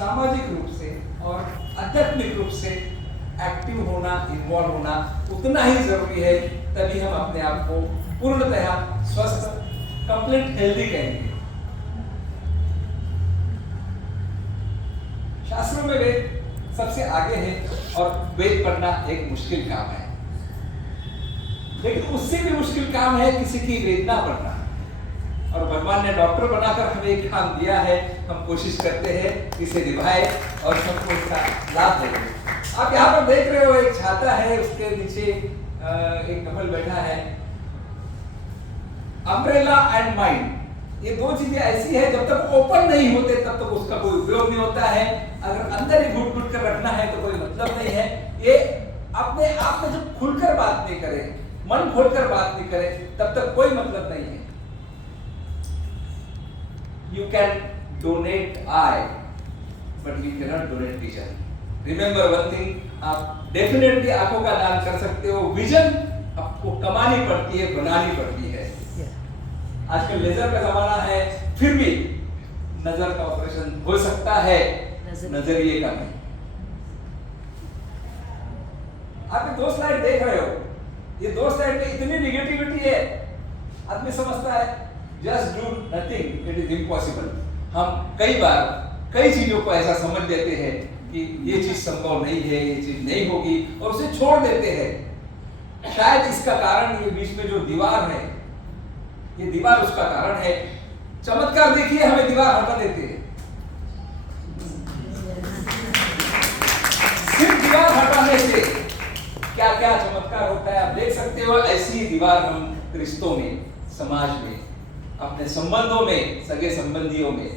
सामाजिक रूप से और आध्यात्मिक रूप से एक्टिव होना, इन्वॉल्व होना उतना ही जरूरी है, तभी हम अपने आप को पूर्णतः स्वस्थ, कंप्लीट हेल्दी कहेंगे। शास्त्रों में वेद सबसे आगे है और वेद पढ़ना एक मुश्किल काम है, लेकिन उससे भी मुश्किल काम है किसी की वेदना पढ़ना। और भगवान ने डॉक्टर बनाकर हमें एक काम दिया है, हम कोशिश करते हैं इसे निभाए और सबको इसका लाभ दें। आप यहाँ पर देख रहे हो, एक छाता है, उसके नीचे एक कपल बैठा है। अम्ब्रेला एंड माइंड, ये दो चीजें ऐसी है, जब तक ओपन नहीं होते तब तक उसका कोई उपयोग नहीं होता है। अगर अंदर ही घुट घुट कर रखना है तो कोई मतलब नहीं है। ये अपने आप में जब खुलकर बात नहीं करे, मन खोलकर बात नहीं करे, तब तक कोई मतलब नहीं है। You can donate eye, but you cannot donate vision. Remember one thing, आप डेफिनेटली आंखों का दान कर सकते हो, विजन आपको कमानी पड़ती है, बनानी पड़ती है। आजकल लेजर का जमाना है, फिर भी नजर का ऑपरेशन हो सकता है, नजरिए का नहीं। आप ये दो स्लाइड देख रहे हो, ये दो स्लाइड में इतनी निगेटिविटी है, आदमी समझता है just do nothing, it is impossible. हम कई बार कई चीजों को ऐसा समझ लेते हैं कि ये चीज संभव नहीं है, ये चीज नहीं होगी, और उसे छोड़ देते हैं। शायद इसका कारण ये बीच में जो दीवार है, ये दीवार उसका कारण है। चमत्कार देखिए, हमें दीवार हटा देते हैं। सिर्फ दीवार हटाने से क्या क्या चमत्कार होता है आप देख सकते हो। ऐसी दीवार हम रिश्तों में, समाज में, अपने संबंधों में, सगे संबंधियों में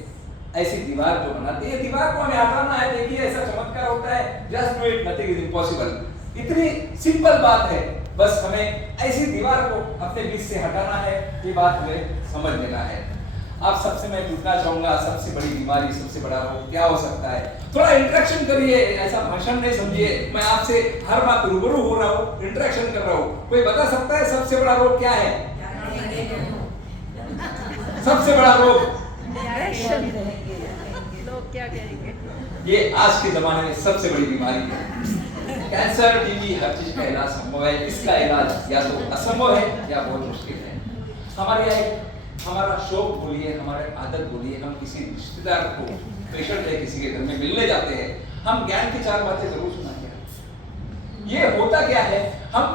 ऐसी दीवार जो बनाते हैं, दीवार को हमें हटाना है। देखिए ऐसा चमत्कार होता है, just do it, nothing is impossible. इतनी सिंपल बात है, बस हमें ऐसी दीवार को अपने बीच से हटाना है, ये बात हमें समझ लेना है। आप सबसे मैं पूछना चाहूंगा, सबसे बड़ी बीमारी, सबसे बड़ा रोग क्या हो सकता है? थोड़ा इंटरेक्शन करिए, ऐसा भाषण नहीं समझिए। मैं आपसे हर बात रूबरू हो रहा हूँ, इंटरेक्शन कर रहा हूँ। कोई बता सकता है सबसे बड़ा रोग क्या है? सबसे बड़ा रोग लोग क्या कहेंगे? ये आज के जमाने में सबसे बड़ी बीमारी है। कैंसर, टीबी, हर चीज का इलाज संभव है। इसका इलाज या तो असंभव है या बहुत मुश्किल है। हमारे यहाँ हमारा शौक बोलिए, हमारे आदत बोलिए, हम किसी रिश्तेदार को, पेशेंट है, किसी के घर में मिलने जाते हैं, हम ज्ञान की चार बातें जरूर सुनाते हैं। ये होता क्या है, हम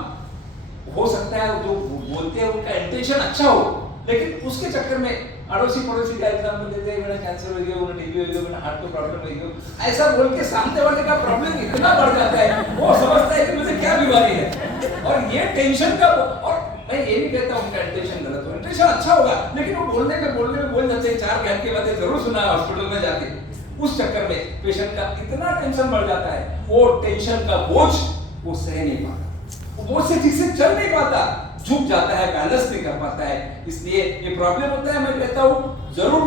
हो सकता है जो बोलते हैं उनका इंटेंशन अच्छा हो, लेकिन उसके चक्कर में अड़ोसी पड़ोसी का एग्जाम्पल देते हैं, मैंने कैंसर हो गया, मैंने टीबी हो गया, मैंने हार्ट का प्रॉब्लम हो गया, ऐसा बोल के सामने वाले का प्रॉब्लम इतना बढ़ जाता है, वो समझता है कि मुझे क्या बीमारी है। और ये टेंशन का, और मैं ये नहीं कहता उनका इंटेंशन गलत हो, इंटेंशन अच्छा होगा, लेकिन वो बोलने में बोल जाते हैं, चार ज्ञान की बातें जरूर सुना है हॉस्पिटल में जाके। उस चक्कर में पेशेंट का इतना टेंशन बढ़ जाता है, वो टेंशन का बोझ वो सह नहीं पाता, वो से ठीक से चल नहीं पाता, झुक जाता है, बैलेंस नहीं कर पाता है। इसलिए ये प्रॉब्लम होता है। मैं कहता हूँ जरूर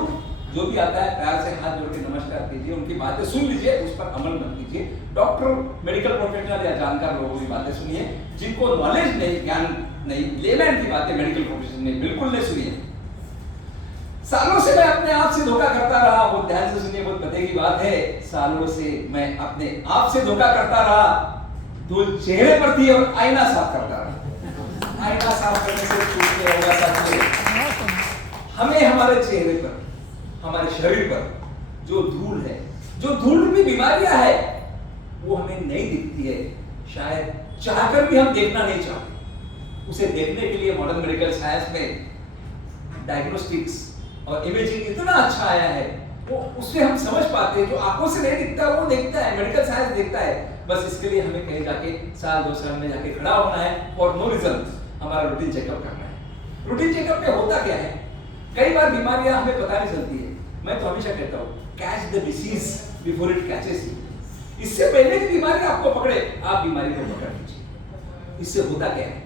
जो भी आता है प्यार से हाथ जोड़ के नमस्कार कीजिए, उनकी बातें सुन लीजिए, उस पर अमल मत कीजिए। डॉक्टर, मेडिकल प्रोफेशनल या जानकार लोगों की बातें सुनिए, जिनको नॉलेज नहीं, ज्ञान नहीं, लेमैन की बातें मेडिकल प्रोफेशन में बिल्कुल नहीं सुनिए। सालों से मैं अपने आप से धोखा करता रहा, बहुत ध्यान से सुनिए, बहुत पते की बात है। सालों से मैं अपने आप से धोखा करता रहा, धूल चेहरे पर थी और आईना साफ करता रहा। आईना साफ करने से कुछ नहीं होगा साथियों। हमें हमारे चेहरे पर, हमारे शरीर पर जो धूल है, जो धूल में बीमारियां है, वो हमें नहीं दिखती है। शायद चाहकर भी हम देखना नहीं चाहते। उसे देखने के लिए मॉडर्न मेडिकल साइंस में डायग्नोस्टिक्स और इमेजिंग इतना अच्छा आया है, वो उससे हम समझ पाते हैं। जो आंखों से नहीं दिखता वो देखता है, मेडिकल साइंस देखता है। बस इसके लिए हमें कहीं जाके साल 2 साल में जाके खड़ा होना है और नो रिजल्ट हमारा रूटीन चेकअप करना है। रूटीन चेकअप में होता क्या है, कई बार बीमारियां हमें पता नहीं चलती है। मैं तो हमेशा कहता हूँ, catch the disease before it catches you. इससे पहले की बीमारी आपको पकड़े, आप बीमारी को पकड़ लीजिए। इससे होता क्या है,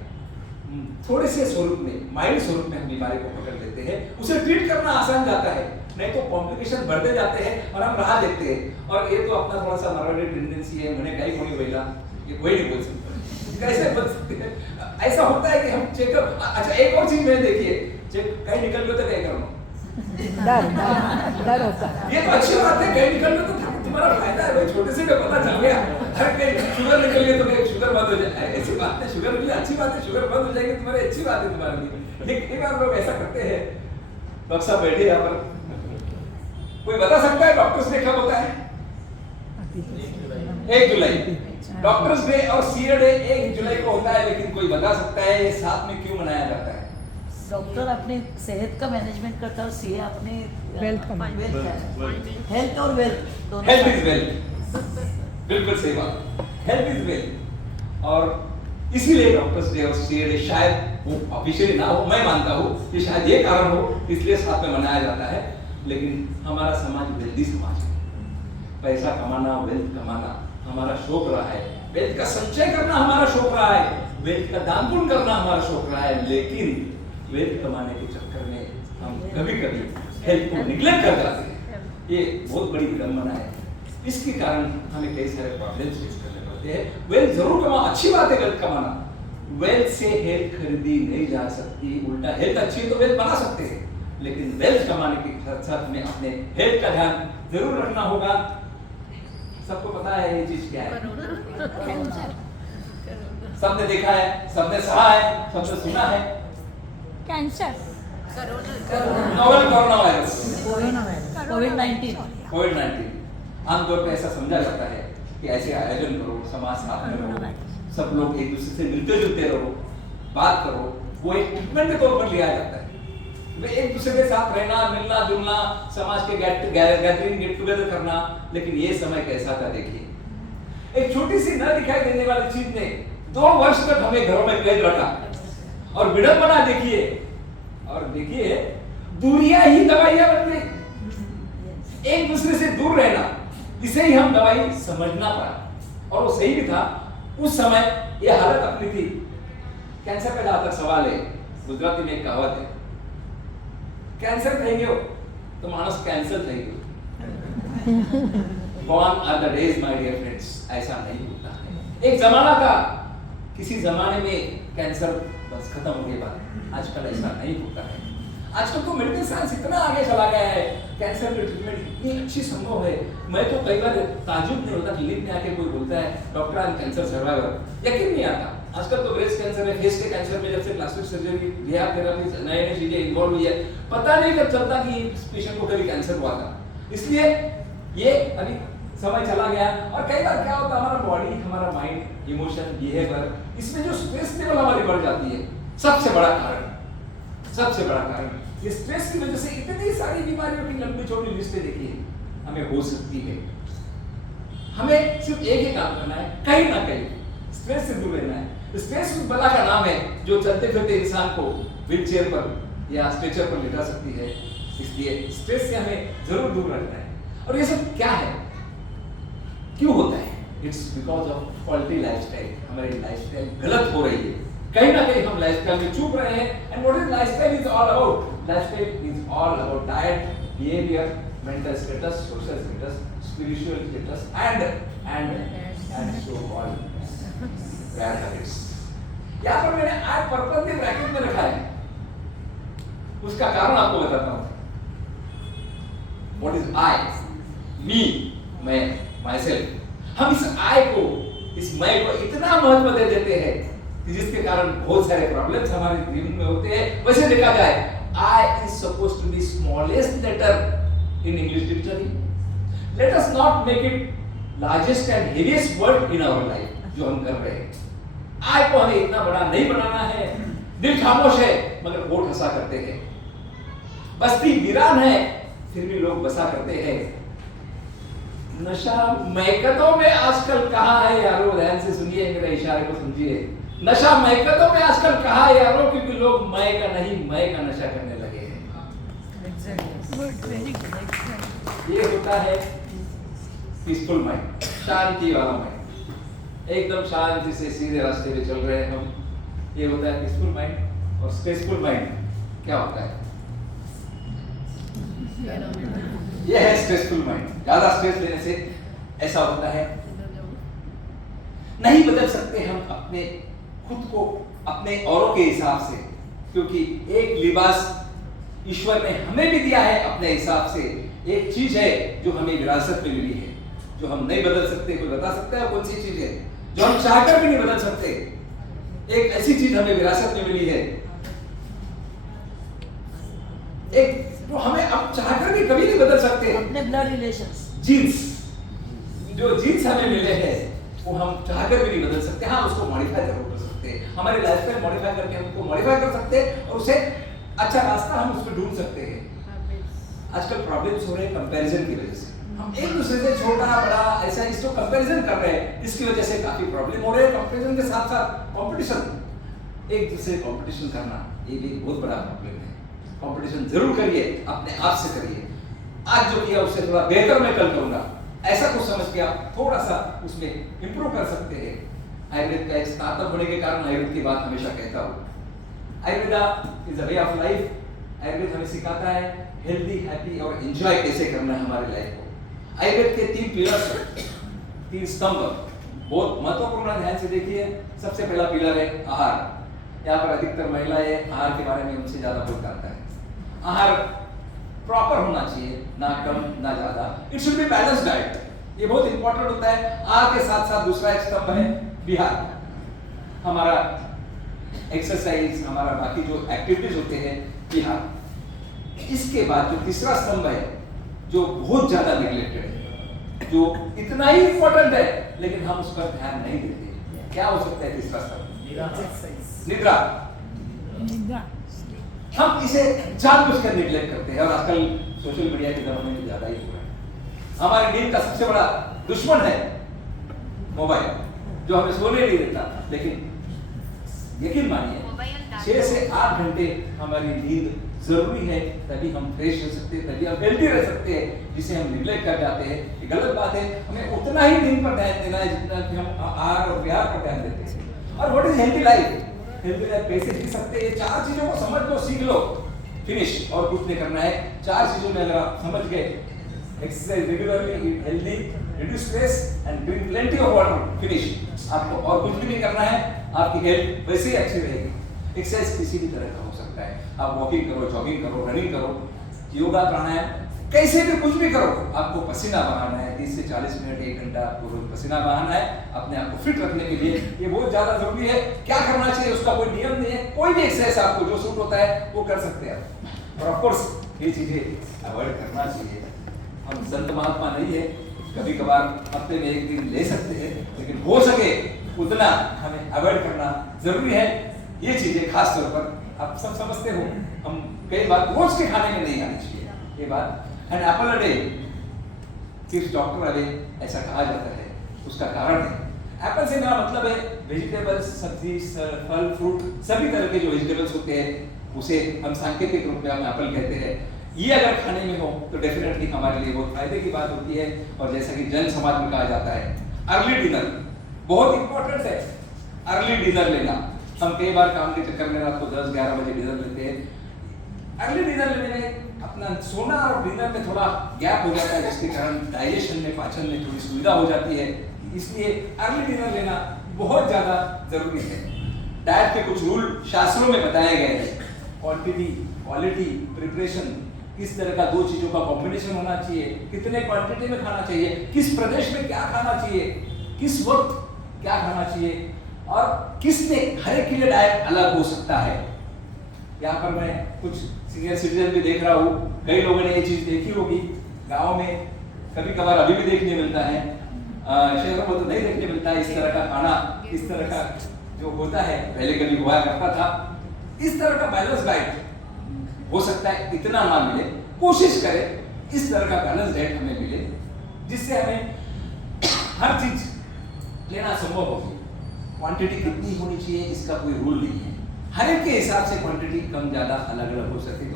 थोड़े से स्वरूप में, माइल्ड स्वरूप में हम बीमारी को पकड़ लेते हैं। उसे ट्रीट करना आसान जाता है, नहीं तो कॉम्प्लिकेशन बढ़ते जाते हैं और हम राह देखते हैं। और ये तो अपना थोड़ा सा मरवाड़ी टेंडेंसी है, मैंने कहीं कोई बोला, ये कोई नहीं बोल सकता, कैसे बच सकते हैं? ऐसा होता है कि हम चेकअप, अच्छा एक और चीज मैंने देखी है, कहीं निकल गए तो क्या करना, डर होता है। ये तो अच्छी बात है, कहीं निकल गए तो तुम्हारा भाई छोटे से में पता चल गया, हर कहीं शुगर निकल गई तो शुगर बंद हो जाए, ऐसी बात है, शुगर भी अच्छी बात है, शुगर बंद हो जाएगी तुम्हारी अच्छी बात है तुम्हारे लिए, लेकिन कई बार लोग ऐसा करते हैं। डॉक्टर साहब बैठे यहाँ पर, कोई बता सकता है डॉक्टर्स डे कब होता है? 1 जुलाई। डॉक्टर्स डे और सीए डे 1 जुलाई को होता है, लेकिन कोई बता सकता है ये साथ में क्यों मनाया जाता है? डॉक्टर अपने सेहत का मैनेजमेंट करता है और सीए अपने वेल्थ का हेल्थ और वेल्थ दोनों। हेल्थ इज वेल्थ, बिल्कुल सही बात, हेल्थ इज वेल्थ। और इसीलिए डॉक्टर्स डे और सीए डे शायद वो ऑफिशियली ना हो, मैं मानता हूँ कि शायद ये कारण हो इसलिए साथ में मनाया जाता है। लेकिन हमारा समाज वेल्दी समाज है, पैसा कमाना, वेल्थ कमाना हमारा शौक रहा है, वेल्थ का संचय करना हमारा शौक रहा है, वेल्थ का दान पुण्य करना हमारा शौक रहा है। लेकिन वेल्थ कमाने के चक्कर में हम कभी-कभी हेल्थ को निग्लेक्ट कर जाते हैं, ये बहुत बड़ी विडंबना है। इसके कारण हमें कई सारे प्रॉब्लम्स फेस करने पड़ते हैं। वेल्थ जरूर कमाओ, अच्छी बात है वेल्थ कमाना, वेल्थ से हेल्थ खरीदी नहीं जा सकती, उल्टा हेल्थ अच्छी है तो वेल्थ बना सकते हैं, लेकिन वेल्थ कमाने के साथ में अपने हेल्थ का ध्यान जरूर रखना होगा। सबको पता है ये चीज क्या है, सबने देखा है, सबने सहा है, सबने सुना है, कैंसर, नोवेल कोरोना वायरस, कोविड-19। आमतौर पर ऐसा समझा जाता है कि ऐसे आयोजन करो, समाज साथ में रहो, सब लोग एक दूसरे से मिलते जुलते रहो, बात करो, वो एक ट्रीटमेंट के तौर पर लिया जाता है। वे एक दूसरे के साथ रहना, मिलना जुलना, समाज के गैदरिंग, गेट टुगेदर करना। लेकिन ये समय कैसा था देखिए, एक छोटी सी न दिखाई देने वाली चीज ने 2 वर्ष तक हमें घरों में कैद रखा। और विडंबना देखिए, और देखिए दूरियां ही दवाइयां बन गई, एक दूसरे से दूर रहना, इसे ही हम दवाई समझना पड़ा। और वो सही भी था, उस समय ये हालत अपनी थी। कैंसर का जहां तक सवाल है, गुजराती में एक कहावत है, कैंसर થઈ ગયો तो मानस कैंसर થઈ गयो। Gone are the days my dear friends, ऐसा नहीं होता है। एक जमाना था, किसी जमाने में कैंसर बस खत्म हो गई बात, आजकल ऐसा नहीं होता है। आजकल तो मेडिकल साइंस इतना आगे चला गया है, कैंसर की ट्रीटमेंट इतनी अच्छी संभव है। मैं तो कई बार ताजुब नहीं होता, क्लिनिक में आके कोई बोलता है doctor I am cancer survivor, यकीन नहीं आता। आजकल तो ब्रेस्ट कैंसर है, फेस के कैंसर में जब से प्लास्टिक सर्जरी, रिहैब थेरेपी, नए नए चीजें इन्वॉल्व हुई है, पता नहीं कब चलता कि इस पेशेंट को कभी कैंसर हुआ था। इसलिए ये अभी समय चला गया। और कई बार क्या होता है, हमारा बॉडी, हमारा माइंड, इमोशन, बिहेवियर, इसमें जो स्ट्रेस लेवल हमारी बढ़ जाती है, सबसे बड़ा कारण ये स्ट्रेस की वजह से इतनी सारी बीमारियों की लंबी चौड़ी लिस्टें देखिए हमें हो सकती है। हमें सिर्फ एक ही काम करना है, कहीं ना कहीं स्ट्रेस से दूर रहना है। स्ट्रेस उस बला का नाम है जो चलते फिरते इंसान को व्हील चेयर पर या स्ट्रेचर पर लेटा सकती है। इसलिए स्ट्रेस से हमें जरूर दूर रखना है। और ये सब क्या है, क्यों होता है? It's because of faulty lifestyle. हमारी लाइफस्टाइल गलत हो रही है, कहीं ना कहीं हम लाइफस्टाइल में चूक रहे हैं। And what is lifestyle is all about? Lifestyle is all about diet, behaviour, mental status, social status, spiritual status and so on bad habits. यहाँ पर मैंने आज पर्पस के ब्रैकेट में रखा है, उसका कारण आपको बताता हूँ। व्हाट इज आई, मी, मैं, माई सेल्फ। हम इस आई को, इस मैं को इतना महत्व दे देते हैं कि जिसके कारण बहुत सारे प्रॉब्लम्स हमारे जीवन में होते हैं। वैसे देखा जाए, I is supposed to be smallest letter in English dictionary. Let us not make it largest and heaviest word in our life, जो हम कर रहे हैं। I को हमें इतना बड़ा नहीं बनाना है। दिल खामोश है मगर होठ हंसा करते हैं। बस्ती वीरान है फिर भी लोग बसा करते हैं। नशा महकतों में आजकल कहाँ है यारो? ध्यान से सुनिए, मेरे इशारे को समझिए। नशा महकतों में आजकल कहाँ है यारो? क्योंकि लोग मैं का नहीं, मैं का नशा करने लगे हैं। ये होता है पीसफुल माइंड, शांति वाला माइंड, एकदम शांति से सीधे रास्ते पे चल रहे हैं हम। ये होता है पीसफुल माइंड। और स्ट्रेसफुल माइंड क्या होता है? ये है स्ट्रेसफुल माइंड। ज्यादा स्ट्रेस लेने से ऐसा होता है, नहीं बदल सकते हम अपने खुद को अपने औरों के हिसाब से, क्योंकि एक लिबास ईश्वर ने हमें भी दिया है अपने हिसाब से। एक चीज है जो हमें विरासत में मिली है, जो हम नहीं बदल सकते? कोई बता सकता है कौन सी चीज है जो हम चाहकर भी नहीं बदल सकते? एक ऐसी चीज हमें विरासत में मिली है, एक जो हमें अब चाहकर भी कभी नहीं बदल सकते, अपने ब्लड रिलेशंस, जीन्स। जो जीन्स हमें मिले हैं वो हम चाहकर भी नहीं बदल सकते। हाँ, उसको मॉडिफाई जरूर कर सकते हैं, हमारे लाइफस्टाइल मॉडिफाई करके हम उसको मॉडिफाई कर सकते हैं और उसे अच्छा रास्ता हम उसमें ढूंढ सकते हैं। आजकल प्रॉब्लम्स हो रहे हैं कंपैरिजन की वजह से, हम एक दूसरे से छोटा बड़ा ऐसा इसको कंपैरिजन कर रहे हैं, इसकी वजह से काफी प्रॉब्लम हो रहे हैं। कंपैरिजन के साथ साथ कंपटीशन, एक दूसरे कंपटीशन करना, ये भी बहुत बड़ा प्रॉब्लम है। कंपटीशन जरूर करिए, अपने आप से करिए। आज जो किया उससे थोड़ा बेहतर मैं कल करूंगा, ऐसा कुछ समझ के आप थोड़ा सा उसमें इंप्रूव कर सकते हैं। आयुर्वेद का एक स्नातक होने के कारण आयुर्वेद की बात हमेशा कहता हूँ। Ayurveda is a way of life. Ayurveda हमें सिखाता है हेल्दी, हैप्पी और एंजॉय कैसे करना है हमारी लाइफ को। आयुर्वेद के 3 पिलर्स, 3 स्तंभ, बहुत महत्वपूर्ण, ध्यान से देखिए। सबसे पहला पिलर है आहार। यहाँ पर अधिकतर महिलाएं आहार के बारे में उनसे ज्यादा बोल जाता है। आहार प्रॉपर होना चाहिए, ना कम ना ज्यादा। It should be balance diet, ये बहुत इंपॉर्टेंट होता है। आहार के साथ साथ दूसरा एक स्तंभ है विहार, हमारा एक्सरसाइज, हमारा बाकी जो एक्टिविटीज होते हैं, विहार। इसके बाद जो तीसरा स्तंभ है जो बहुत ज्यादा नेग्लेक्टेड है, जो इतना ही इंपॉर्टेंट है लेकिन हम उस पर ध्यान नहीं देते। क्या हो सकता है तीसरा स्तंभ? निद्रा। निद्रा। हम इसे जानबूझकर नेग्लेक्ट करते हैं और आजकल सोशल मीडिया के जमाने में ज्यादा ही हो रहा है। हमारी नींद का सबसे बड़ा दुश्मन है मोबाइल, जो हमें सोने नहीं देता। लेकिन यकीन मानिए 6 से 8 घंटे हमारी नींद जरूरी है, तभी हम फ्रेश हो सकते हैं, तभी हम हेल्दी रह सकते हैं। जिसे हम निग्लेक्ट कर जाते हैं, ये गलत बात है। हमें उतना ही नींद पर ध्यान देना है जितना कि हम आहार और विहार पर ध्यान देते हैं। और what is healthy life? Healthy life कैसे जी सकते हैं? ये 4 चीजों को समझ लो, सीख लो, फिनिश। और कुछ नहीं करना है। 4 चीजों में अगर आप समझ गए, exercise regularly, eat healthy, reduce stress and drink plenty of water, finish. आपको और कुछ भी नहीं करना है, आपकी हेल्थ वैसे ही अच्छी रहेगी। एक्सरसाइज किसी भी तरह का हो सकता है, आप वॉकिंग करो, जॉगिंग करो, रनिंग करो, योगा, प्राणायाम, कैसे भी कुछ भी करो। आपको पसीना बहाना है, 30 से 40 मिनट 1 घंटा आपको रोज पसीना बहाना है अपने आप को फिट रखने के लिए। ये बहुत ज्यादा जरूरी है। क्या करना चाहिए उसका कोई नियम नहीं है, कोई भी एक्सरसाइज आपको जो सूट होता है वो कर सकते हैं आप। और ऑफ कोर्स ये चीजें अवॉइड करना चाहिए। हम संत महात्मा नहीं है, कभी कभार हफ्ते में 1 दिन ले सकते हैं, लेकिन हो सके उतना हमें अवॉइड करना जरूरी है। ये चीजें खास तौर पर आप सब समझते हो, हम कई बार रोज के खाने में नहीं आनी चाहिए ये बात। And Apple a day keeps doctor away, ऐसा कहा जाता है। उसका कारण है, एप्पल से मेरा मतलब है वेजिटेबल्स, सब्जी, फल, फ्रूट, सभी तरह के जो वेजिटेबल्स होते हैं उसे हम सांकेतिक रूप में हम एप्पल कहते हैं। ये अगर खाने में हो तो डेफिनेटली हमारे लिए बहुत फायदे की बात होती है। और जैसा कि जैन समाज में कहा जाता है, अर्ली डिनर बहुत इंपॉर्टेंट है। अर्ली डिनर लेना, हम कई बार काम के चक्कर में रात को 10-11 बजे डिनर लेते हैं। अर्ली डिनर लेने में अपना सोना और डिनर में थोड़ा गैप हो जाता है, जिसके कारण डाइजेशन में, पाचन में थोड़ी सुविधा हो जाती है। इसलिए अर्ली डिनर लेना बहुत ज्यादा जरूरी है। डाइट के कुछ रूल शास्त्रों में बताए गए हैं। क्वांटिटी, क्वालिटी, प्रिपरेशन, किस तरह का 2 चीजों का कॉम्बिनेशन होना चाहिए, कितने क्वांटिटी में खाना चाहिए, किस प्रदेश में क्या खाना चाहिए, किस वक्त क्या खाना चाहिए, और किसने, हर एक के लिए डाइट अलग हो सकता है। यहाँ पर मैं कुछ सीनियर सिटीजन भी देख रहा हूँ, कई लोगों ने ये चीज देखी होगी। गांव में कभी कभार अभी भी देखने मिलता है, शहरों में तो नहीं देखने मिलता है। इस तरह का खाना, इस तरह का जो होता है, पहले कभी हुआ करता था। इस तरह का बैलेंस डाइट हो सकता है, इतना ना मिले, कोशिश करें इस तरह का बैलेंस डाइट हमें मिले, जिससे हमें हर चीज लेना संभव होगी। क्वांटिटी कितनी होनी चाहिए इसका कोई रूल नहीं है, हर एक के हिसाब से क्वांटिटी कम ज्यादा अलग अलग हो सकती है।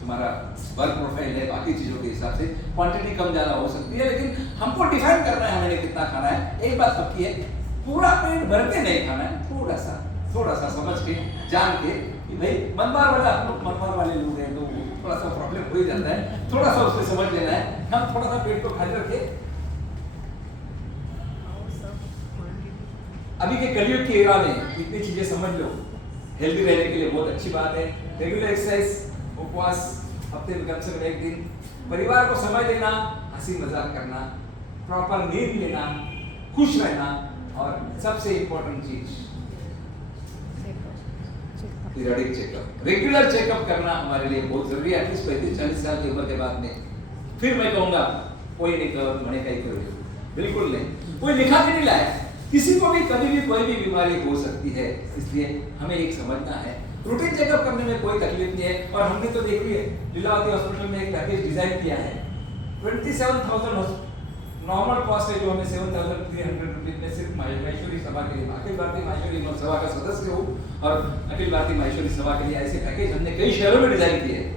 तुम्हारा वर्क प्रोफाइल है, बाकी चीजों के हिसाब से क्वांटिटी कम ज्यादा हो सकती है, लेकिन हमको डिफाइन करना है हमें कितना खाना है। एक बात पक्की है, पूरा पेट भर के नहीं खाना है, थोड़ा सा समझ के, जान के कि भाई मनमार वाला, हम लोग मनमार वाले लोग हैं तो थोड़ा सा प्रॉब्लम हो ही जाता है। थोड़ा सा उसमें समझ लेना है, हम थोड़ा सा पेट को खाली रखे। अभी के कलयुग की एरा में इतनी चीजें समझ लो, हेल्दी रहने के लिए बहुत अच्छी बात है। रेगुलर एक्सरसाइज, उपवास, हफ्ते में कम से कम 1 दिन, परिवार को समय देना, हंसी मजाक करना, प्रॉपर नींद लेना, खुश रहना, और सबसे इंपॉर्टेंट चीज पीरियडिक चेकअप, रेगुलर चेकअप करना हमारे लिए बहुत जरूरी है। एटलीस्ट 35-40 साल की उम्र के बाद में फिर मैं कहूंगा कोई नहीं कर मने का ही करो, बिल्कुल नहीं, कोई लिखा के नहीं लाया। किसी को भी कभी भी कोई भी बीमारी हो सकती है, इसलिए हमें एक समझना है रूटीन चेकअप करने में कोई तकलीफ नहीं है। और हमने तो देखी है लीलावती हॉस्पिटल में एक पैकेज डिजाइन किया है, 27,000 नॉर्मल कॉस्ट है जो हमें 7,300 रुपीज में सिर्फ माहेश्वरी सभा के लिए, अखिल भारतीय माहेश्वरी सभा का सदस्य हूँ और अखिल भारतीय माहेश्वरी सभा के लिए ऐसे पैकेज हमने कई शहरों में डिजाइन किए हैं।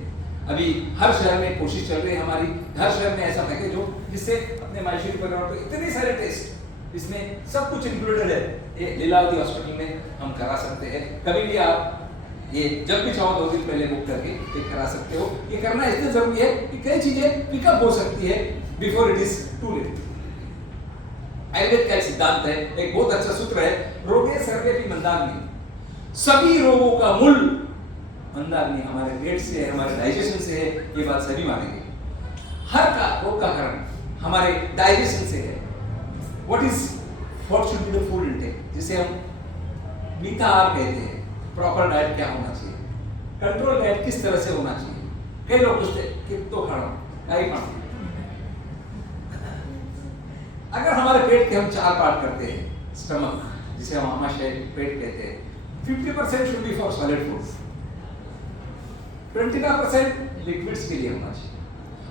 अभी हर शहर में कोशिश चल रही है हमारी, हर शहर में ऐसा पैकेज हो जिससे अपने माहेश्वरी परिवार को इतने सारे टेस्ट, इसमें सब कुछ इंक्लूडेड है, ये लीलावती हॉस्पिटल में हम करा सकते हैं। कभी भी आप ये जब भी चाहो 2 दिन पहले बुक करके ये करा सकते हो। ये करना इसलिए जरूरी है कि कई चीजें पिकअप हो सकती है before it is too late. Ayurveda का एक सिद्धांत है, एक बहुत अच्छा सूत्र है, रोगे सर्वेपि मंदाग्नि, सभी रोगों का मूल मंदाग्नि हमारे पेट से है, हमारे डाइजेशन से है, ये बात सभी मानेंगे। हर का रोग का कारण हमारे डाइजेशन से है। What should be the food intake, जिसे हम मीठा आहार कहते हैं। प्रॉपर डाइट क्या होना चाहिए, कंट्रोल डाइट किस तरह से होना चाहिए। कई लोग पूछते हैं कि तो खाना क्या खाना। अगर हमारे पेट के हम 4 पार्ट करते हैं, स्टमक जिसे हम आमाशय पेट कहते हैं, 50% should be for solid foods, 25% liquids के लिए होना चाहिए,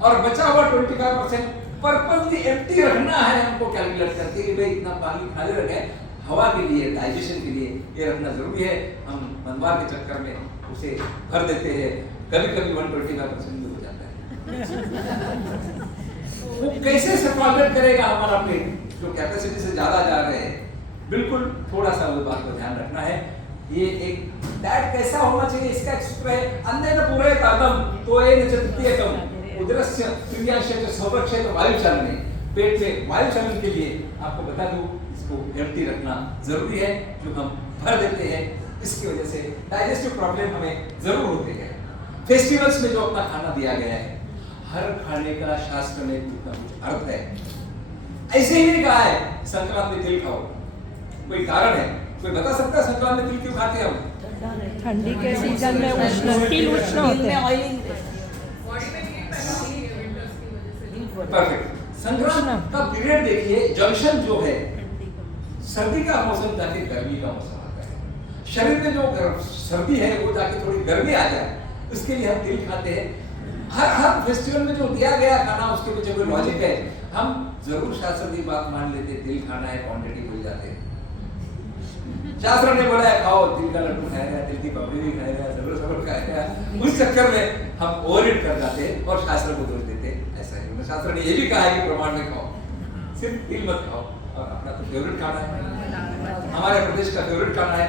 और बचा हुआ 25% पर्पसली एम्प्टी रखना है हमको कैलकुलेट करके कि भाई इतना पानी खाली रखे हवा के लिए, डाइजेशन के लिए, ये रखना जरूरी है। हम मनवार के चक्कर में उसे भर देते हैं, कभी कभी 125% भी हो जाता है। वो कैसे सर्कुलेट करेगा हमारा पेट, जो कैपेसिटी से ज्यादा जा रहे हैं, बिल्कुल थोड़ा सा उस बात को ध्यान रखना है। ये एक डाइट कैसा होना चाहिए, इसका एक सूत्र है, अन्नेन पूरयेतादम तोयेन च तृतीयकम उदरस्य क्रियाशय च संरक्षेत वायुचालने। पेट में वायुचालन के लिए आपको बता दूं इसको एम्प्टी रखना जरूरी है, जो हम भर देते हैं इसकी वजह से डाइजेस्टिव प्रॉब्लम हमें जरूर होते हैं। फेस्टिवल्स में जो अपना खाना दिया गया है, हर खाने का शास्त्र में कुछ ना कुछ अर्थ है। ऐसे ही नहीं कहा है संक्रांत में तिल खाओ, कोई कारण है, कोई बता सकता है संक्रांत में तिल क्यों खाते हैं हम? ठंडी के सीजन में उष्ण, तिल उष्ण होते हैं। परफेक्ट। संक्रांत का पीरियड देखिए, जंक्शन जो है, सर्दी का मौसम जाके गर्मी का मौसम आता है, शरीर में जो सर्दी है वो जाके थोड़ी गर्मी आ जाए, उसके लिए हम तिल खाते हैं। हर फेस्टिवल में जो दिया गया खाना उसके पीछे कोई लॉजिक है। हम जरूर शास्त्र की बात मान लेते, तिल खाना है, क्वांटिटी भूल जाते हैं। शास्त्र ने बोला है खाओ, तिल का लड्डू खाएगा, तिल की पपड़ी भी खाएगा, सब खाएगा, उस चक्कर में हम ओवरईट कर जाते हैं और शास्त्र को दोष देते हैं। ऐसा है, शास्त्र ने ये भी कहा है कि प्रमाण में खाओ, सिर्फ तिल मत खाओ। और अपना तो फेवरेट खाना है, हमारे प्रदेश का फेवरेट खाना है,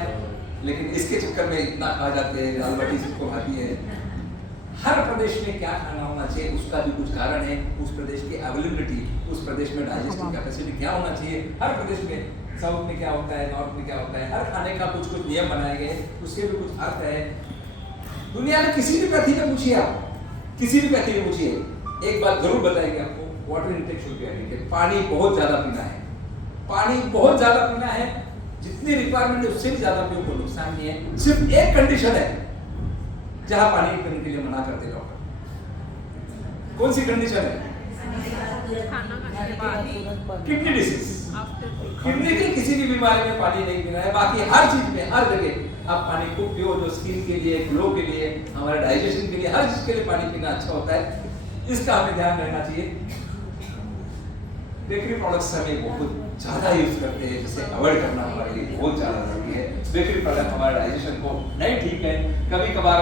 लेकिन इसके चक्कर में इतना खा जाते हैं, दाल बाटी सबको खाती है। हर प्रदेश में क्या खाना होना चाहिए उसका भी कुछ कारण है, उस प्रदेश की अवेलेबिलिटी, उस प्रदेश में डाइजेस्टिव कैपेसिटी क्या होना चाहिए, हर प्रदेश में, साउथ में क्या होता है, नॉर्थ में क्या होता है, हर खाने का कुछ कुछ नियम बनाए गए, उसके भी कुछ अर्थ है। दुनिया में किसी भी पैथी में पूछिए, आप किसी भी पैथी में पूछिए, एक बात जरूर बताएंगे आपको, water intake should be adequate. पानी बहुत ज्यादा पीना है, पानी बहुत ज्यादा पीना है, जितनी रिक्वायरमेंट है उससे भी ज्यादा पियो कोई नुकसान नहीं है। सिर्फ एक कंडीशन है जहां पानी पीने के लिए मना करते डॉक्टर, कौन सी कंडीशन है? किडनी डिसीज, किडनी की किसी भी बीमारी में पानी नहीं पीना है, बाकी हर चीज में, हर जगह आप पानी खूब पियो, जो स्किन के लिए, ग्लो के लिए, हमारे डाइजेशन के लिए, हर चीज के लिए पानी पीना अच्छा होता है, इसका हमें ध्यान रहना चाहिए। बेकरी प्रोडक्ट्स हमें बहुत ज्यादा यूज करते हैं, जिसे अवॉइड करना हमारे लिए बहुत ज्यादा जरूरी है। बेकरी प्रोडक्ट हमारे डाइजेशन को नहीं ठीक है, कभी कभार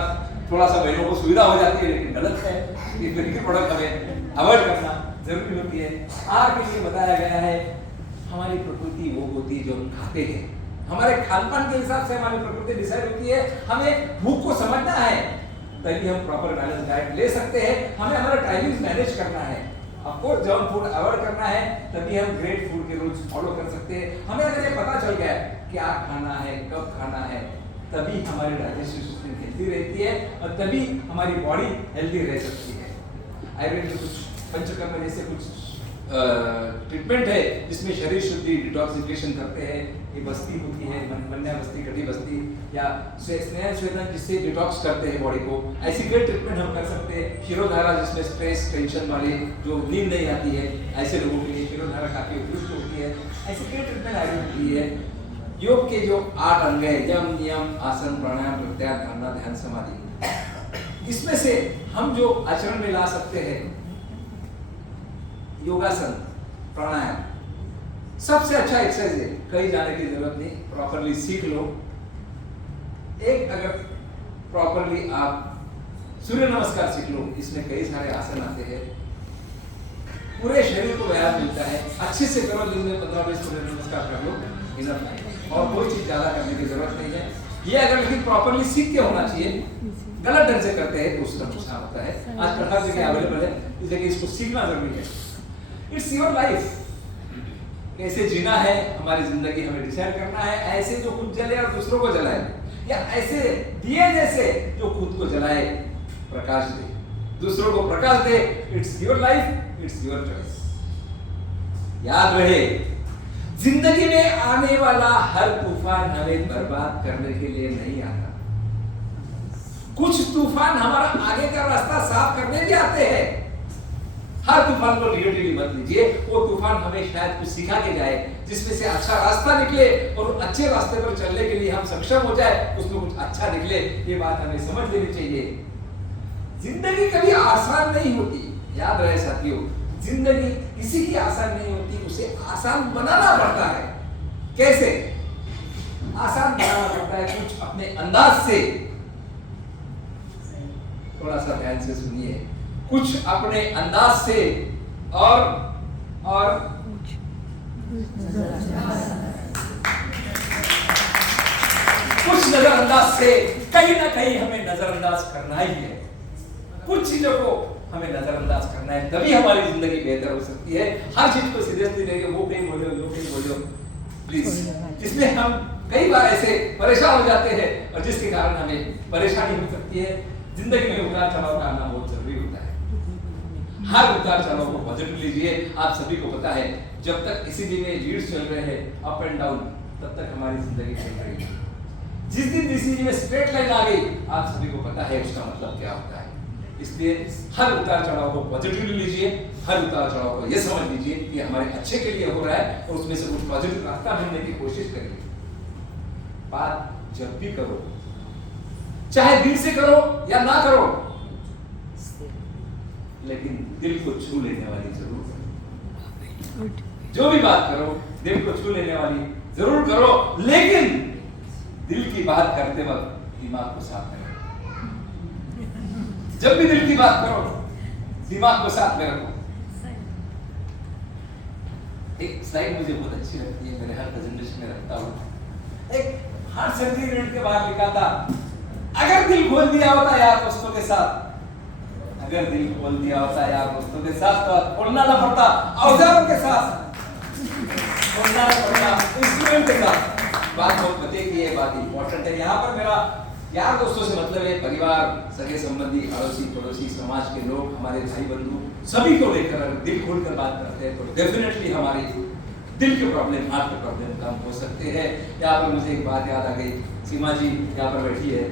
थोड़ा सा बहनों को सुविधा हो जाती है, लेकिन गलत है। ये बेकरी प्रोडक्ट हमें अवॉइड करना जरूरी होती है। आहार के लिए बताया गया है, हमारी प्रकृति वो होती है जो हम खाते हैं, हमारे खान पान के हिसाब से हमारी प्रकृति डिसाइड होती है। हमें भूख को समझना है, तभी हम प्रॉपर बैलेंस डाइट ले सकते हैं। हमें हमारा टाइमिंग मैनेज करना है, आपको जंक फूड अवॉइड करना है, तभी हम ग्रेट फूड के रूल्स फॉलो कर सकते हैं। हमें अगर ये पता चल गया क्या खाना है, कब खाना है, तभी हमारी डाइजेस्टिव सिस्टम हेल्दी रहती है और तभी हमारी बॉडी हेल्दी रह सकती है। आयुर्वेद में कुछ पंचकर्म जैसे कुछ ट्रीटमेंट है जिसमें शरीर शुद्धि डिटॉक्सिफिकेशन करते हैं। ये बस्ती होती है, वन्या बस्ती, कटी बस्ती या स्नेह स्वेदन जिससे डिटॉक्स करते हैं बॉडी को। ऐसी कई ट्रीटमेंट हम कर सकते हैं। शिरोधारा जिसमें स्ट्रेस टेंशन वाले जो नींद नहीं आती है ऐसे लोगों के लिए शिरोधारा काफी उपयुक्त होती है। ऐसी कई ट्रीटमेंट आयुर्वेद की है। योग के जो 8 अंग है, यम नियम आसन प्राणायाम प्रत्याहार धारणा ध्यान समाधि, इसमें से हम जो आचरण में ला सकते हैं योगासन प्राणायाम सबसे अच्छा एक्सरसाइज है। कहीं जाने की जरूरत नहीं, प्रॉपरली सीख लो। एक अगर प्रॉपरली आप सूर्य नमस्कार सीख लो, इसमें कई सारे आसन आते हैं, पूरे शरीर को व्यायाम मिलता है। अच्छे से करो, दिन में 15-20 सूर्य नमस्कार कर लो, इनफ है। और कोई चीज ज्यादा करने की जरूरत नहीं है। ये अगर लेकिन प्रॉपरली सीख के होना चाहिए, गलत ढंग से करते हैं तो उसका नुकसान होता है। आज हर जगह अवेलेबल है, इसलिए इसको सीखना जरूरी है। इट्स योर लाइफ, कैसे जीना है, हमारी जिंदगी हमें डिसाइड करना है। ऐसे जो खुद जले और दूसरों को जलाए, या ऐसे दिए जैसे जो खुद को जलाए प्रकाश दे, दूसरों को प्रकाश दे। It's your life, it's your choice. याद रहे, जिंदगी में आने वाला हर तूफान हमें बर्बाद करने के लिए नहीं आता। कुछ तूफान हमारा आगे का रास्ता साफ करने भी आते हैं। हर तूफान को निगेटिवली मत लीजिए। वो तूफान हमें शायद कुछ सिखा के जाए, जिसमें से अच्छा रास्ता निकले और अच्छे रास्ते पर चलने के लिए हम सक्षम हो जाए, उसमें कुछ अच्छा निकले। ये बात हमें समझ लेनी चाहिए। जिंदगी कभी आसान नहीं होती, याद रहे साथियों। जिंदगी किसी की आसान नहीं होती, उसे आसान बनाना पड़ता है। कैसे आसान बनाना पड़ता है? कुछ अपने अंदाज से, थोड़ा सा ध्यान से सुनिए, कुछ अपने अंदाज से और कुछ नजरअंदाज से। कहीं ना कहीं हमें नजरअंदाज करना ही है। कुछ चीजों को हमें नजरअंदाज करना है, तभी हमारी जिंदगी बेहतर हो सकती है। हर चीज को सीरियसली लेके वो कहीं बोलो, यो कहीं बोलो, प्लीज। इसमें हम कई बार ऐसे परेशान हो जाते हैं और जिसके कारण हमें परेशानी हो सकती है। जिंदगी में उतार चढ़ाव का आना बहुत जरूरी होता है। हर उतार चढ़ाव को पॉजिटिव लीजिए। आप सभी को पता है, जब तक इसी दिन में लीड्स चल रहे हैं अप एंड डाउन, तब तक हमारी जिंदगी चल रही है। जिस दिन इसी दिन में स्ट्रेट लाइन आ गई, आप सभी को पता है उसका मतलब क्या होता है। इसलिए हर उतार चढ़ाव को पॉजिटिवली लीजिए। हर उतार चढ़ाव को यह समझ लीजिए कि हमारे अच्छे के लिए हो रहा है और उसमें से कुछ पॉजिटिव रास्ता ढूंढने की कोशिश करिए। बात जब भी करो, चाहे दिल से करो या ना करो, लेकिन दिल को छू लेने वाली जरूर करो। जो भी बात करो, दिल को छू लेने वाली जरूर करो, लेकिन दिल की बात करते वक्त दिमाग को साथ में रखो। जब भी दिल की बात करो, दिमाग को साथ में रखो। एक स्लाइड मुझे बहुत अच्छी लगती है, मेरे हर प्रेजेंटेशन में रखता हूं। एक हर सर्जरी यूनिट के बाहर लिखा था, अगर दिल खोल दिया होता यार दोस्तों के साथ, अगर दिल खोल दिया होता यार दोस्तों के साथ, तो खोलना ना पड़ता औजारों के साथ, खोलना ना पड़ता इंस्ट्रूमेंट के साथ। बात बहुत बते की है, बात इंपॉर्टेंट है। यहाँ पर मेरा यार दोस्तों से मतलब है परिवार, सगे संबंधी, अड़ोसी पड़ोसी, समाज के लोग, हमारे भाई बंधु, सभी को लेकर दिल खोलकर बात करते हैं तो डेफिनेटली हमारी दिल के प्रॉब्लम, हार्ट के प्रॉब्लम कम हो सकते हैं। यहाँ पर मुझे एक बात याद आ गई। सीमा जी यहाँ पर बैठी है।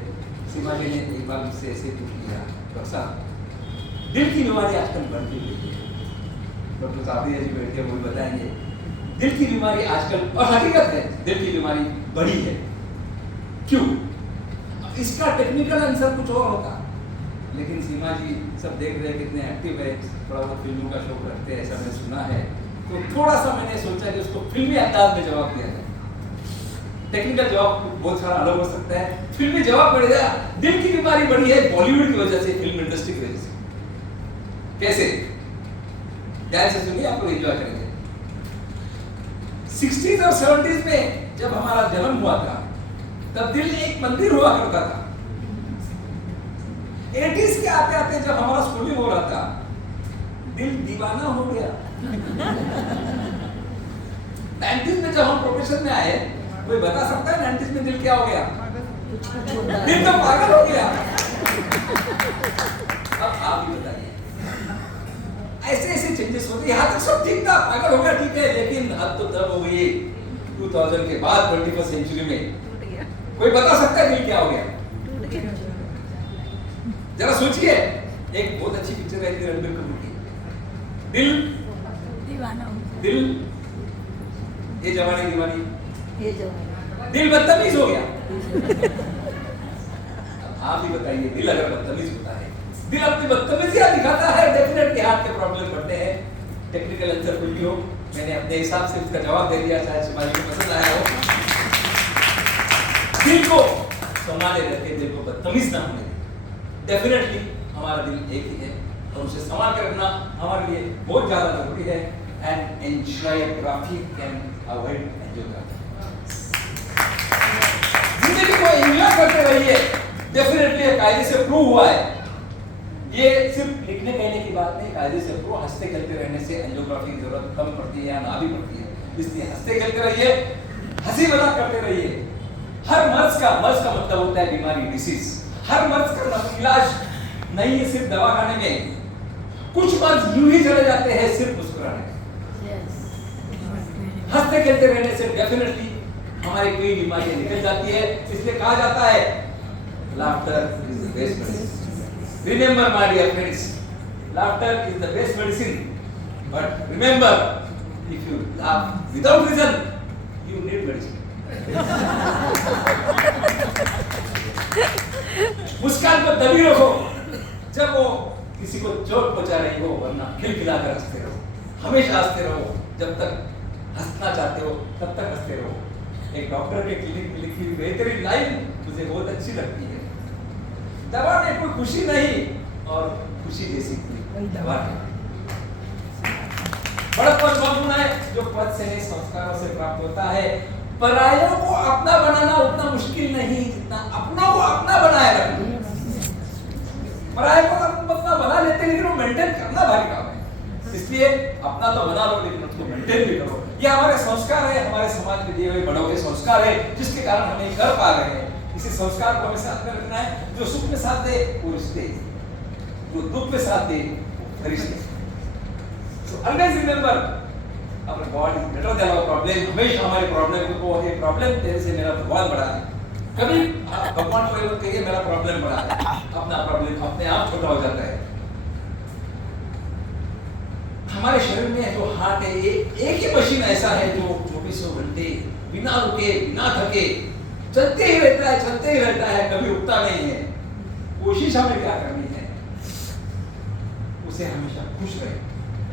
सीमा जी ने एक बार मुझसे ऐसे पूछ लिया, डॉक्टर साहब दिल की बीमारी आजकल बढ़ती हुई है। डॉक्टर साबिया जी बैठे, वो बताएंगे दिल की बीमारी आजकल, और हकीकत है दिल की बीमारी बढ़ी है। क्यों? इसका टेक्निकल आंसर कुछ और होता, लेकिन सीमा जी सब देख रहे हैं कितने एक्टिव है, थोड़ा बहुत फिल्मों का शौक रखते हैं, ऐसा मैंने सुना है। तो थोड़ा सा मैंने सोचा कि उसको फिल्मी अंदाज में जवाब दिया जाए। टेक्निकल जवाब बहुत सारा अलग हो सकता है, फिल्मी जवाब बढ़ेगा। दिल की बीमारी बढ़ी है बॉलीवुड की वजह से, फिल्म इंडस्ट्री की वजह से। कैसे? ध्यान से सुनिए, आपको एंजॉय करेंगे। 60s और 70s में जब हमारा जन्म हुआ था, तब दिल एक मंदिर हुआ करता था। 80s के आते आते जब हमारा स्कूलिंग हो रहा था, दिल दीवाना हो गया। 90s में जब हम प्रोफेशन में आए, कोई बता सकता है 90s में दिल क्या हो गया? दिल तो पागल हो गया। अब आप ही बताइए। ऐसे ऐसे चेंजेस होते, यहाँ तक सब ठीक था, पागल हो गया ठीक है, लेकिन अब तो तब हो गई 2000 के बाद 21st सेंचुरी में कोई बता सकता है दिल क्या हो गया? जरा सोचिए, एक बहुत अच्छी पिक्चर है रणबीर कपूर की, दिल दीवाना दिल ये जवानी दीवानी, ये जवानी दिल बदतमीज हो गया। आप ही बताइए, दिल अगर बदतमीज होता है, दिल अपनी बदतमीजियां दिखाता है, डेफिनेटली हार्ट के प्रॉब्लम बढ़ते हैं। टेक्निकल आंसर कोई भी हो, मैंने अपने हिसाब से उसका जवाब दे दिया, शायद शिवाजी को पसंद आया हो। दिल को संभाले रखे, दिल को बदतमीज ना होने दें। डेफिनेटली हमारा दिल एक ही है और उसे संभाल कर रखना हमारे लिए बहुत ज्यादा जरूरी है। And angiography can avoid angiography. जिंदगी को एंजॉय करते रहिए, डेफिनेटली कायदे से प्रूव हुआ है। ये सिर्फ लिखने कहने की बात नहीं, कायदे से प्रूव, हंसते खेलते रहने से एंजियोग्राफी की जरूरत कम पड़ती है या ना भी पड़ती है। इसलिए हंसते खेलते रहिए, हंसी मजाक करते रहिए। हर मर्ज का मतलब होता है बीमारी, डिसीज। हर मर्ज का इलाज नहीं है सिर्फ दवाखाने में, कुछ मर्ज यूं ही चले जाते हैं सिर्फ मुस्कुराने। हंसते खेलते रहने से डेफिनेटली हमारी कोई बीमारियां निकल जाती है। इसलिए कहा जाता है laughter is the best medicine. Remember my dear friends, laughter is the best medicine, but remember if you laugh without reason you need medicine. मुस्कान को तभी रखो जब वो किसी को चोट पहुंचा रही हो, वरना खिलखिलाकर हंसते रहो, हमेशा हंसते रहो। जब तक हंसना चाहते हो तब तक हंसते रहो। एक डॉक्टर के क्लिनिक में लिखी हुई बेहतरीन लाइन मुझे बहुत अच्छी लगती है, दवा में कोई खुशी नहीं और खुशी जैसी कोई दवा नहीं। बड़प्पन वह गुण है जो पद से नहीं संस्कारों से प्राप्त होता है। परायों को अपना बनाना उतना मुश्किल नहीं जितना अपनों को अपना बनाए रखना। पराये को अपना बना लेते हैं लेकिन वो मेंटेन करना भारी काम है। इसलिए अपना तो बना लो लेकिन उसको मेंटेन भी करो। ये हमारे संस्कार है, हमारे समाज में दिए हुए बड़ों के संस्कार है, जिसके कारण हम ये कर पा रहे हैं। इसी संस्कार को हमें साथ में रखना है। जो सुख में साथ दे वो रिश्ते, जो दुख में साथ दे वो रिश्ते। So always remember, our God is better than our problem। हमेशा हमारे प्रॉब्लम को, ये प्रॉब्लम तेरे से मेरा भगवान बड़ा है। कभी भगवान को ये मत कहिए मेरा प्रॉब्लम बड़ा है, अपना प्रॉब्लम अपने आप छोटा हो जाता है। हमारे शरीर में जो हार्ट है, एक ही मशीन ऐसा है जो 24 घंटे बिना रुके बिना थके चलते ही रहता है, चलते ही रहता है, कभी रुकता नहीं है। कोशिश हमें क्या करनी है, उसे हमेशा खुश रहे,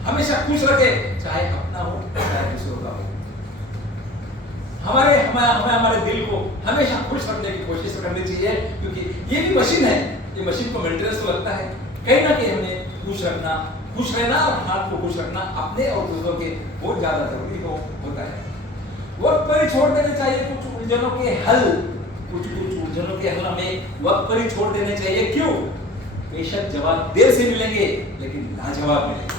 हमेशा खुश रखे, चाहे अपना हो चाहे दूसरों का हो। हमारे दिल को हमेशा खुश रखने की कोशिश करनी चाहिए, क्योंकि ये भी मशीन है। ये मशीन को मेंटेनेंस तो लगता है, कहीं ना कहीं हमें खुश रखना, खुश रहना और हाथ को खुश रखना अपने और दूसरों के बहुत ज्यादा जरूरी होता है। वक्त पर ही छोड़ देने चाहिए कुछ उलझनों के हल, कुछ उलझनों के हल हमें वक्त पर ही छोड़ देने चाहिए। क्यों? बेशक जवाब देर से मिलेंगे लेकिन लाजवाब मिलेंगे।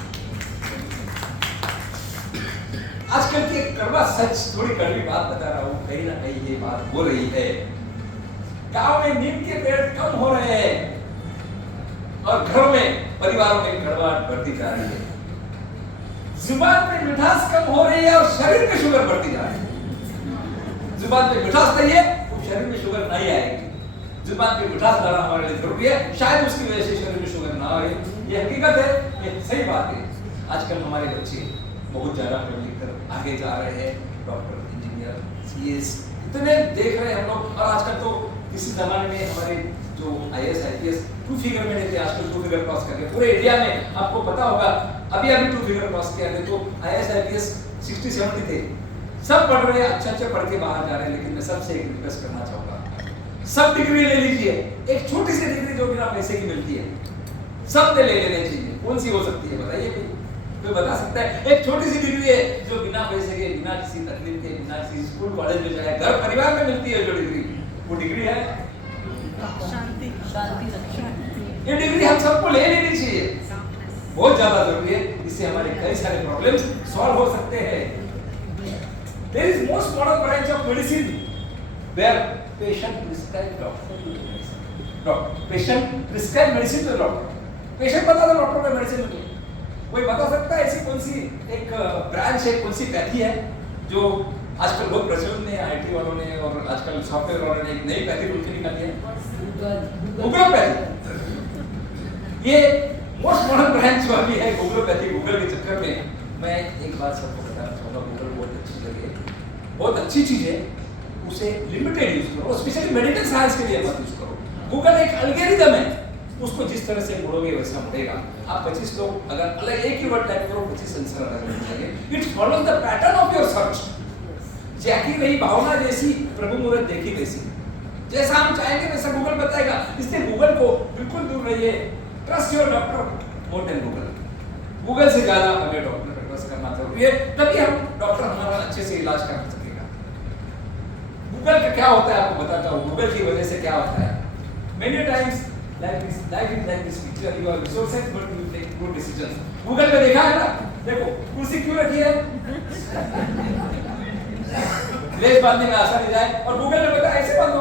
आजकल की कड़वा सच, थोड़ी कड़वी बात बता रहा हूँ, कहीं ना कहीं ये बात हो रही है। गांव में नीम के पेड़ कम हो रहे हैं और घरों में, परिवारों में कड़वाहट बढ़ती जा रही है। जुबान पे मिठास कम हो रही है और शरीर में शुगर बढ़ती जा रही है। जुबान पे मिठास नहीं है तो शरीर में शुगर नहीं आएगी। जुबान पे मिठास लाना हमारे लिए जरूरी है, शायद उसकी वजह से शरीर में शुगर ना आए। ये हकीकत है, ये सही बात है। आजकल हमारे बच्चे बहुत ज्यादा पढ़ लिख कर आगे जा रहे हैं, डॉक्टर, इंजीनियर, सीएस इतने देख रहे हैं हम लोग। और आजकल तो किसी जमाने में हमारे जो आईएएस आईपीएस 2 फिगर में नहीं थे, आजकल 2 फिगर क्रॉस कर गए पूरे इंडिया में। आपको पता होगा अभी 2 फिगर क्रॉस किया थे, तो आईएएस आईपीएस 60-70 थे। सब पढ़ रहे हैं, अच्छे पढ़ के बाहर जा रहे हैं। लेकिन मैं सबसे एक रिक्वेस्ट करना चाहूंगा, सब डिग्री ले लीजिए। एक छोटी सी डिग्री जो बिना पैसे की मिलती है, सब ले लेने चाहिए। कौन सी हो सकती है बताइए? कोई बता सकता है? एक छोटी सी डिग्री है जो बिना पैसे के, बिना किसी तकलीफ के, बिना किसी स्कूल कॉलेज में जाए, घर परिवार में मिलती है जो डिग्री, वो डिग्री है शांति। शांति ये डिग्री हम सबको ले लेनी चाहिए, बहुत ज्यादा जरूरी है। इससे हमारे कई सारे प्रॉब्लम्स सॉल्व हो सकते हैं। There is most modern branch of medicine where patient prescribe doctor, patient prescribe medicine to doctor। Patient बता दो डॉक्टर को मेडिसिन दो, कोई बता सकता है ऐसी कौन सी एक ब्रांच है, कौन सी पैथी है जो आजकल बहुत प्रचलन में आईटी वालों ने और आजकल सॉफ्टवेयर वालों ने एक नई पैथी उनकी निकाली है, गूगलोपैथी। ये मोस्ट मॉडर्न ब्रांच वाली है गूगलोपैथी। गूगल के चक्कर में मैं एक बात सबको बताना चाहूँगा, गूगल बहुत अच्छी जगह है, बहुत अच्छी चीज है, उसे लिमिटेड यूज करो, स्पेशली मेडिकल साइंस के लिए मत यूज करो। गूगल एक एल्गोरिथम है, उसको जिस तरह से मुड़ोगे वैसा मुड़ेगा। आप 25 लोग अगर अलग एक ही वर्ड टाइप करो, 25 आंसर अलग मिल जाएंगे। It follows the pattern of your search. जैकी रही भावना जैसी, प्रभु मुहूर्त देखी वैसी। जैसा हम चाहेंगे वैसा गूगल बताएगा। इसलिए गूगल को बिल्कुल दूर रहिए। Trust your doctor more than Google. Google से ज्यादा हमें डॉक्टर पर ट्रस्ट करना जरूरी है, तभी हम डॉक्टर हमारा अच्छे से इलाज कर सकेगा। गूगल का क्या होता है आपको बताता हूँ। गूगल की वजह से क्या होता है, many times life is like this picture, you are resources but you take good decisions. Google पे देखा है ना, देखो कुर्सी क्यों रखी है, लेस बांधने में आसानी जाए, और गूगल ने बताया ऐसे बांधो।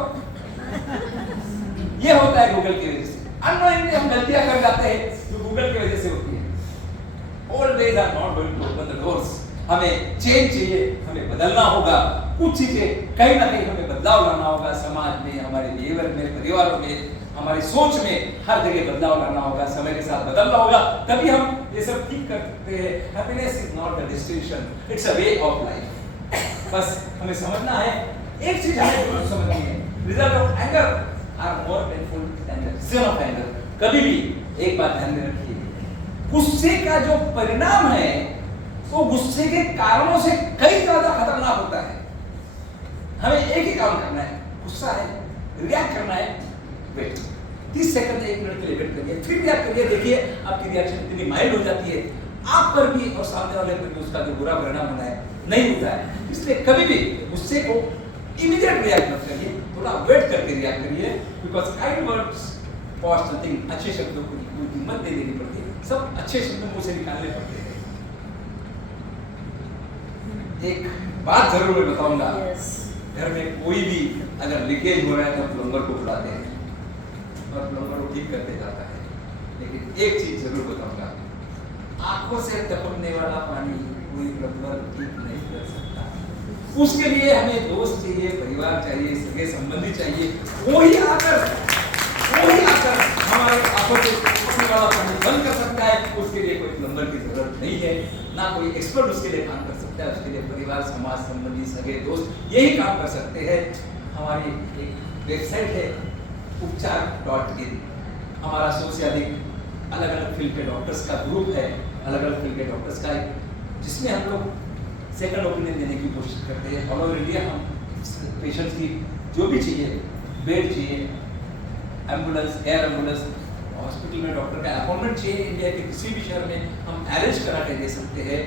ये होता है गूगल की वजह से। अननोइंगली हम गलतियां कर जाते हैं जो गूगल की वजह से होती है। Always are not going to open the doors. हमें चेंज चाहिए, हमें बदलना होगा। कुछ चीजें कहीं ना कहीं हमें बदलाव लाना होगा, समाज में, हमारे बिहेवियर में, परिवारों में, हमारी सोच में, हर जगह बदलाव लाना होगा। समय के साथ बदलना होगा, तभी हम ये सब ठीक कर सकते हैं। Happiness is not the destination, it's a way of life. बस हमें समझना है, एक चीज हमें जरूर समझनी है, result of anger are more painful than the reason of anger. कभी भी एक बात ध्यान में रखिए, गुस्से का जो परिणाम है वो गुस्से के कारणों से कई ज्यादा खतरनाक होता है। हमें एक ही काम करना है, गुस्सा है, रिएक्ट करना है, वेट 30 सेकंड 1 मिनट के लिए वेट करिए, फिर रिएक्ट करिए। देखिए आपकी रिएक्शन इतनी माइल्ड हो जाती है, आप पर भी और सामने वाले पर भी उसका जो बुरा परिणाम होना है नहीं होता है। इसलिए कभी भी गुस्से को इमीडिएट रिएक्ट मत करिए, थोड़ा वेट करके रिएक्ट करिए। Because kind words cost nothing. अच्छे शब्दों को कोई कीमत नहीं देनी पड़ती, सब अच्छे शब्द मुंह से निकालने पड़ते हैं। एक बात जरूर मैं बताऊंगा, घर में कोई भी अगर लीकेज हो रहा है तो प्लम्बर को बुलाते हैं और प्लम्बर को ठीक करते जाता है। लेकिन एक चीज जरूर बताऊंगा, आंखों से टपकने वाला पानी कोई प्लम्बर ठीक नहीं कर सकता। उसके लिए हमें दोस्त चाहिए, परिवार चाहिए, सगे संबंधी चाहिए। वही आकर हमारे आंखों से टपकने वाला पानी बंद कर सकता है। उसके लिए कोई प्लम्बर की जरूरत नहीं है, ना कोई एक्सपर्ट उसके लिए काम कर सकता है। उसके लिए परिवार, समाज संबंधी, सगे दोस्त यही काम कर सकते हैं। हमारी एक वेबसाइट है उपचार.in। हमारा 100 से अधिक अलग अलग फील्ड के डॉक्टर्स का ग्रुप है, अलग अलग फील्ड के डॉक्टर्स का, जिसमें हम लोग सेकंड ओपिनियन देने की कोशिश करते हैं। ऑल ओवर इंडिया हम पेशेंट्स की जो भी चाहिए, बेड चाहिए, एम्बुलेंस, एयर एम्बुलेंस, हॉस्पिटल में डॉक्टर का अपॉइंटमेंट चाहिए, इंडिया के किसी भी शहर में हम अरेंज करा के दे सकते हैं।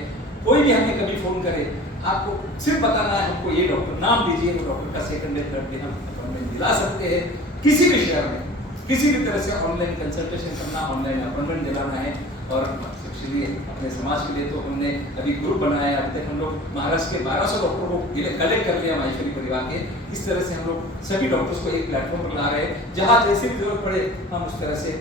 कोई भी हमें कभी फोन करे, आपको सिर्फ बताना है हमको ये डॉक्टर नाम दीजिए, तो डॉक्टर का सेकंड डे थर्ड डे हम अपॉइंटमेंट दिला सकते हैं। किसी भी शहर में किसी भी तरह से ऑनलाइन कंसल्टेशन करना, ऑनलाइन अपॉइंटमेंट दिलाना है। और एक्चुअली अपने समाज के लिए तो हमने अभी ग्रुप बनाया है। अभी तक हम लोग महाराष्ट्र के 1200 डॉक्टर को कलेक्ट कर लिया माहेश्वरी परिवार के। इस तरह से हम लोग सभी डॉक्टर्स को एक प्लेटफॉर्म पर ला रहे हैं, जहाँ जैसे भी जरूरत पड़े हम उस तरह से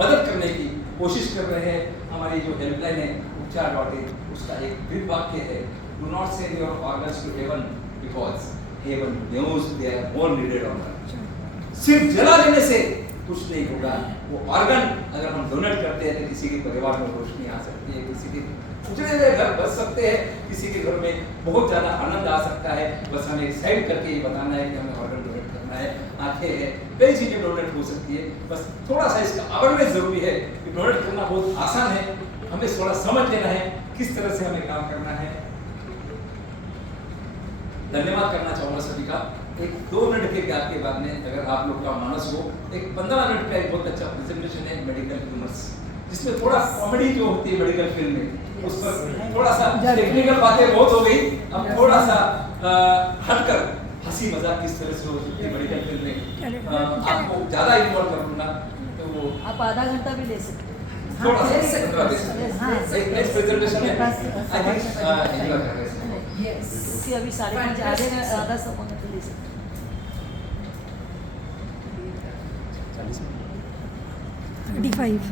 मदद करने की कोशिश कर रहे हैं। हमारी जो हेल्पलाइन है उपचार.in, उसका एक ब्रीफ वाक्य है, do not send your organs to heaven because heaven knows they are more needed on earth. सिर्फ जला देने से कुछ नहीं होगा। वो ऑर्गन अगर हम डोनेट करते हैं तो किसी के परिवार में रोशनी आ सकती है, किसी के उजड़े हुए घर बच सकते हैं, किसी के घर में बहुत ज़्यादा आनंद आ सकता है। बस हमें एक्साइट करके ये बताना है कि हमें ऑर्गन डोनेट करना है। आंखें हैं, कई चीज़ें डोनेट हो सकती है, बस थोड़ा सा इसका अवेयरनेस जरूरी है कि डोनेट करना बहुत आसान है। हमें थोड़ा समझ लेना है किस तरह से हमें काम करना है। धन्यवाद करना चाहूँगा सभी का। एक 2 मिनट के गैप के बाद में अगर आप लोग का मानस हो, एक 15 मिनट का एक बहुत अच्छा प्रेजेंटेशन है मेडिकल ह्यूमर्स, जिसमें थोड़ा कॉमेडी जो होती है मेडिकल फील्ड में, उस पर थोड़ा सा टेक्निकल बातें बहुत हो गई। अब थोड़ा सा हटकर हंसी मजाक किस तरह से हो सकती है मेडिकल फील्ड में, आपको ज़्यादा इन्वॉल्व कर दूंगा तो वो आप आधा घंटा भी ले सकते हैं। थोड़ा सा एक नेक्स्ट प्रेजेंटेशन है, आई थिंक एंजॉय कर रहे हैं। क्योंकि अभी 5:30 आधा समय तो ले सकते हैं। 35